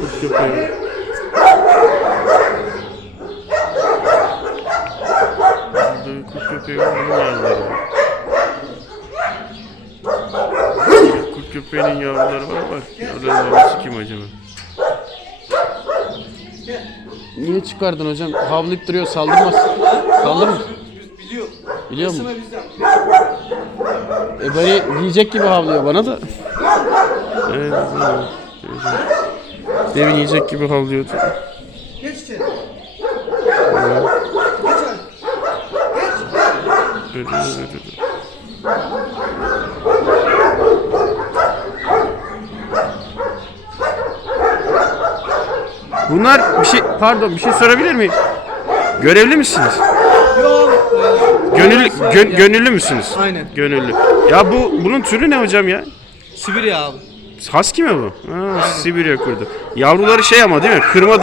Kurt köpeği. Kurt. Bunun yavruları var. Kurt köpeğinin yavruları var. Bak yavruların babası kim acaba? Niye çıkardın hocam? Havlayıp duruyor saldırmaz. Saldırmaz. Biliyor. Biliyor musun? Sana bizden. E böyle yiyecek gibi havlıyor bana da. Evet. evet. Demin yiyecek gibi havlıyordu. Geç içeri. Evet. Geç evet. Bunlar bir şey pardon bir şey sorabilir miyim? Görevli misiniz? Gönüllü gö- gönüllü müsünüz? Aynen. Gönüllü. Ya bu bunun türü ne hocam ya? Sibirya abi. Husky mi bu? Ha, Sibirya kurdu. Yavruları şey ama değil mi? Kırma